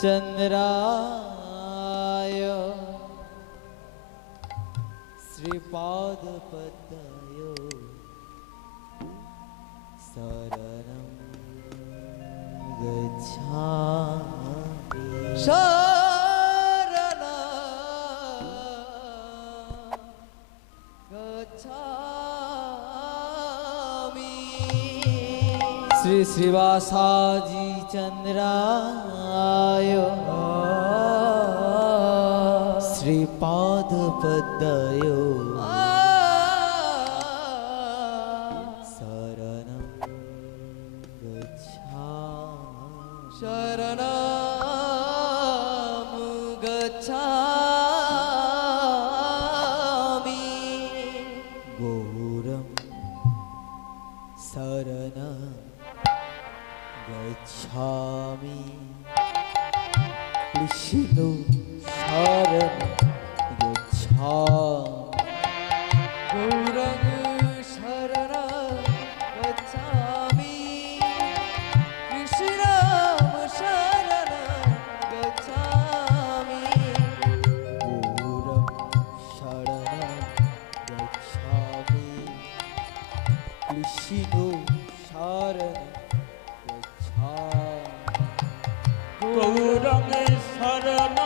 चन्द्राय श्रीपादपद्मय शरणं गच्छामि। श्रीवासाजी चंद्राय। श्रीपादपदयो शरण गच्छा गच्छा ছিল শরণ গৌরব শরণ গচ্ছামি কৃষ্ণরাম শরণ গচ্ছামি গৌরব শরণ গচ্ছামি কৃষ্ণ শরণ গৌরঙ্গের শরণ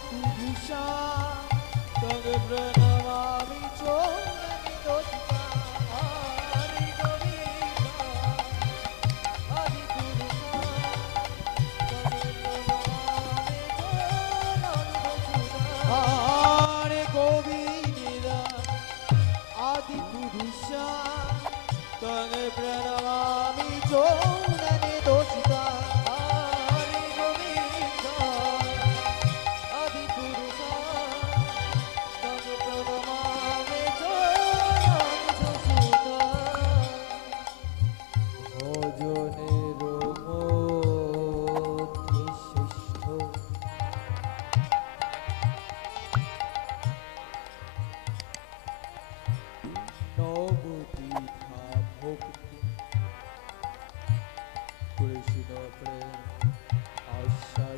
পুরুষ তব প্রণমামি চূনমি দোষিতা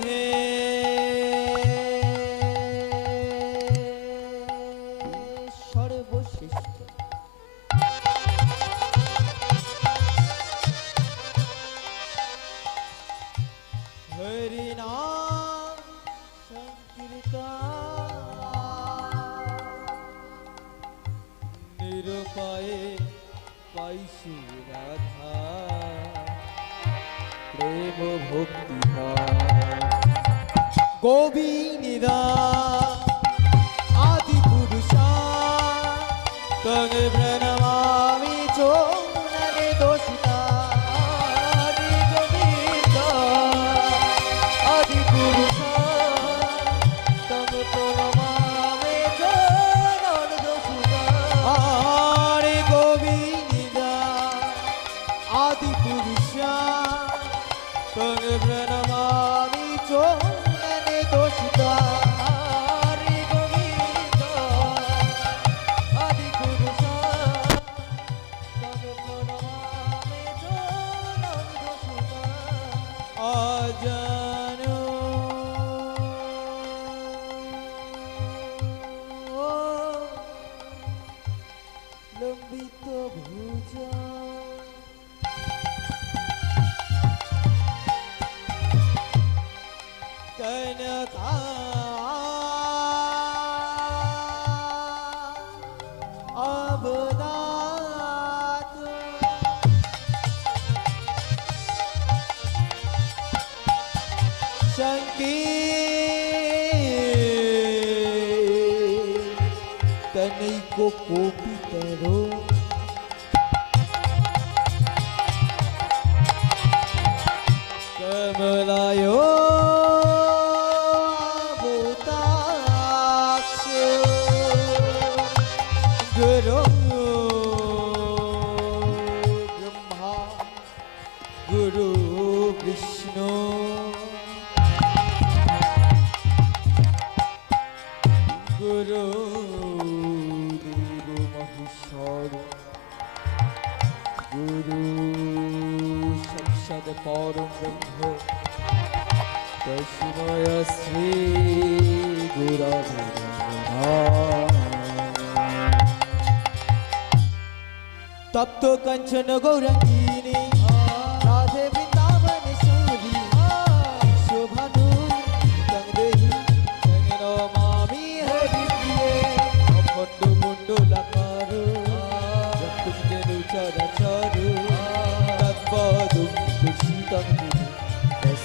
রাধে হরিনা নিরুপায়ে পাইছি রাধা প্রেম ভক্তি গোবিন্দা আদি পুরুষা তং প্রণমামি जा অনেক কবিতার কমলায় ভূতাক্ষ গুরু মহেশ্বর গুরু সাক্ষাৎ পরম ব্রহ্ম তস্ময় শ্রী গুরবে তপ্ত কঞ্চন গৌরঙ্গিনী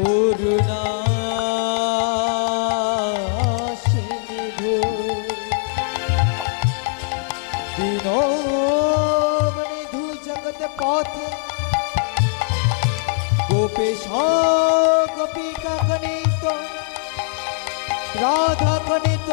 করুণা সিন্ধু দিন নিধু জগত পথ গোপেশ গোপিকা গণিত রাধা গণিত